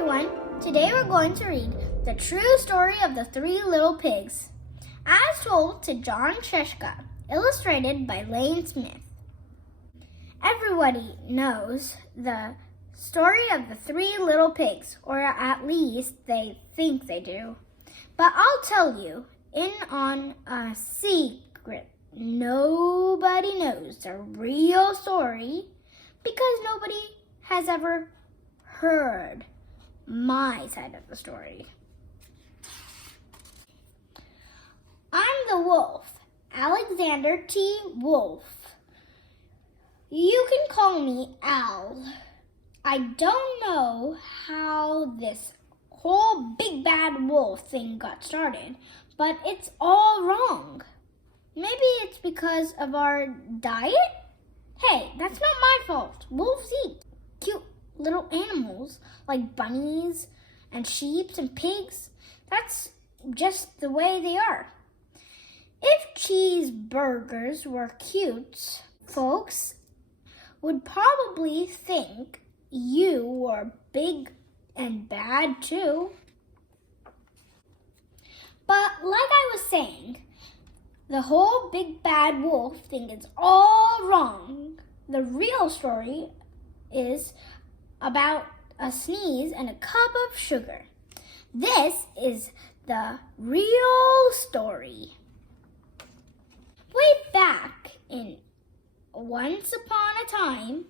everyone! Today we're going to read the true story of the three little pigs, as told to John Sheshka, illustrated by Lane Smith. Everybody knows the story of the three little pigs, or at least they think they do. But I'll tell you, in on a secret, nobody knows the real story because nobody has ever heard my side of the story. I'm the wolf, Alexander T. Wolf. You can call me Al. I don't know how this whole big bad wolf thing got started, but it's all wrong. Maybe it's because of our diet? Hey, that's not my fault. Wolves eat cute little animals like bunnies and sheep and pigs. That's just the way they are. If cheeseburgers were cute, folks would probably think you were big and bad too. But like I was saying, the whole big bad wolf thing is all wrong. The real story is about a sneeze and a cup of sugar. This is the real story. Way back in once upon a time,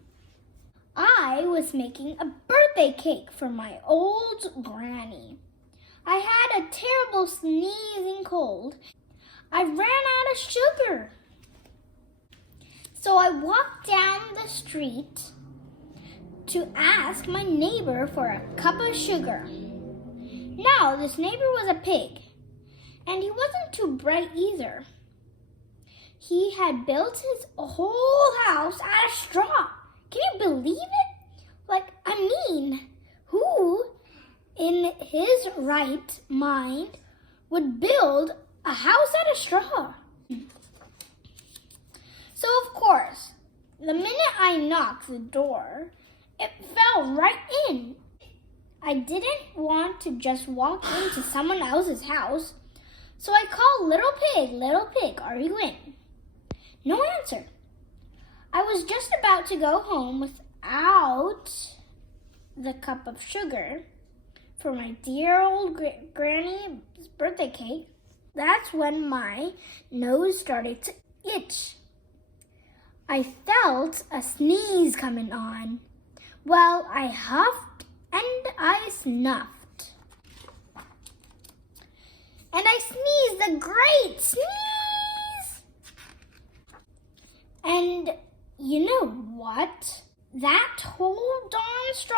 I was making a birthday cake for my old granny. I had a terrible sneezing cold. I ran out of sugar. So I walked down the street to ask my neighbor for a cup of sugar. Now, this neighbor was a pig, and he wasn't too bright either. He had built his whole house out of straw. Can you believe it? Who in his right mind would build a house out of straw? So, of course, the minute I knocked the door, it fell right in. I didn't want to just walk into someone else's house, so I called, Little Pig, are you in? No answer. I was just about to go home without the cup of sugar for my dear old granny's birthday cake. That's when my nose started to itch. I felt a sneeze coming on. Well, I huffed and I snuffed. And I sneezed a great sneeze. And you know what? That whole darn straw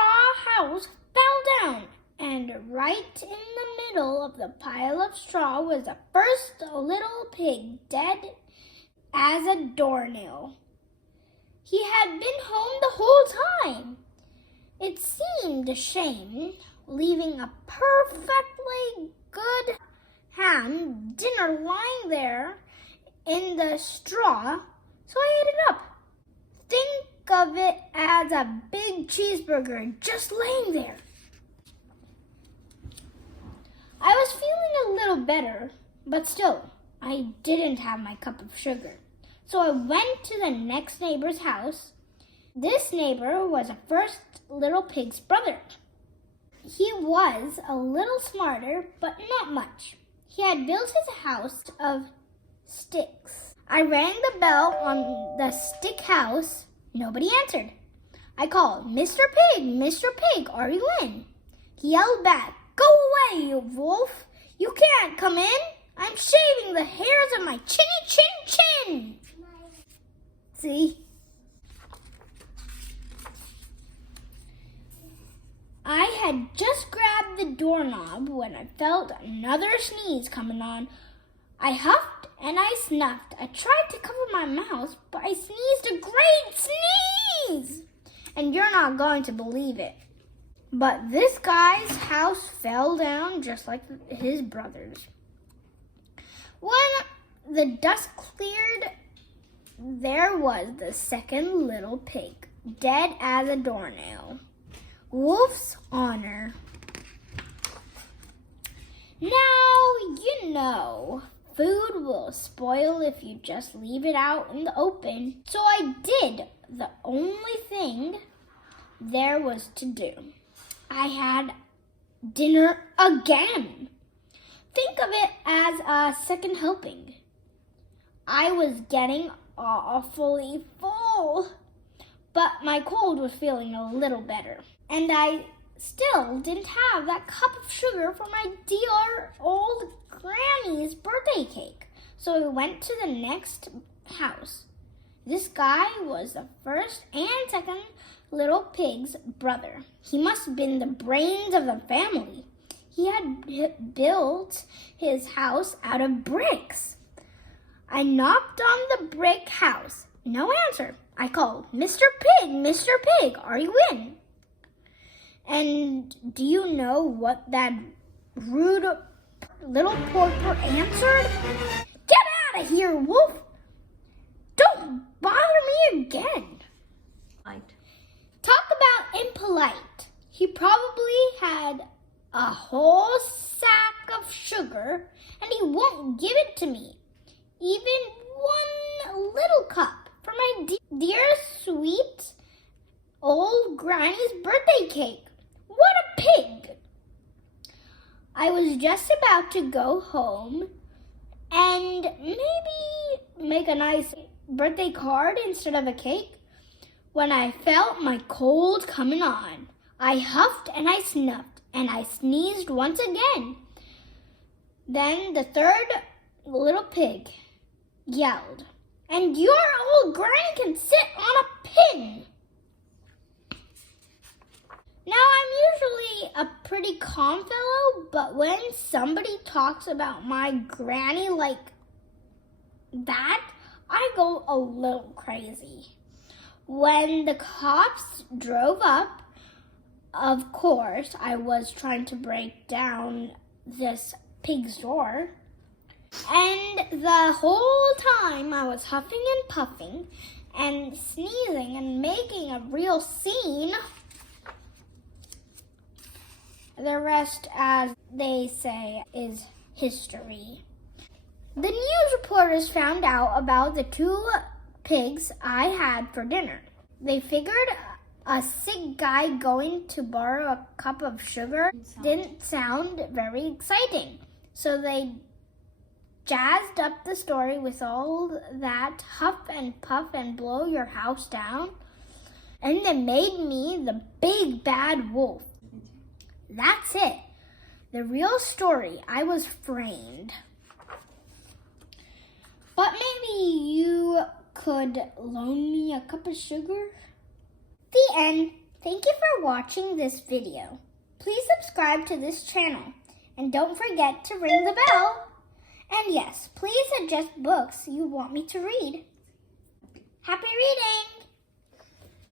house fell down. And right in the middle of the pile of straw was the first little pig, dead as a doornail. He had been home the whole time. It seemed a shame leaving a perfectly good ham dinner lying there in the straw, so I ate it up. Think of it as a big cheeseburger just laying there. I was feeling a little better, but still, I didn't have my cup of sugar. So I went to the next neighbor's house. This neighbor was a first little pig's brother. He was a little smarter, but not much. He had built his house of sticks. I rang the bell on the stick house. Nobody answered. I called, Mr. Pig, are you in? He yelled back, go away, you wolf. You can't come in. I'm shaving the hairs of my chin. See? I had just grabbed the doorknob when I felt another sneeze coming on. I huffed and I snuffed. I tried to cover my mouth, but I sneezed a great sneeze. And you're not going to believe it, but this guy's house fell down just like his brother's. When the dust cleared, there was the second little pig, dead as a doornail. Wolf's honor. know, food will spoil if you just leave it out in the open. So I did the only thing there was to do. I had dinner again. Think of it as a second helping. I was getting awfully full, but my cold was feeling a little better. And I still didn't have that cup of sugar for my dear old granny's birthday cake. So we went to the next house. This guy was the first and second little pig's brother. He must have been the brains of the family. He had built his house out of bricks. I knocked on the brick house. No answer. I called, Mr. Pig, are you in? And do you know what that rude little porker answered? Get out of here, wolf! Don't bother me again. Talk about impolite. He probably had a whole sack of sugar and he won't give it to me. Even one little cup for my dear sweet old granny's birthday cake. What a pig! I was just about to go home and maybe make a nice birthday card instead of a cake when I felt my cold coming on. I huffed and I snuffed and I sneezed once again. Then the third little pig yelled, and your old granny can sit on a pin. Now, I'm usually a pretty calm fellow, but when somebody talks about my granny like that, I go a little crazy. When the cops drove up, of course, I was trying to break down this pig's door. And the whole time I was huffing and puffing and sneezing and making a real scene. The rest, as they say, is history. The news reporters found out about the two pigs I had for dinner. They figured a sick guy going to borrow a cup of sugar didn't sound very exciting. So they jazzed up the story with all that huff and puff and blow your house down. And they made me the big bad wolf. That's it. The real story. I was framed. But maybe you could loan me a cup of sugar? The end. Thank you for watching this video. Please subscribe to this channel. And don't forget to ring the bell. And yes, please suggest books you want me to read. Happy reading!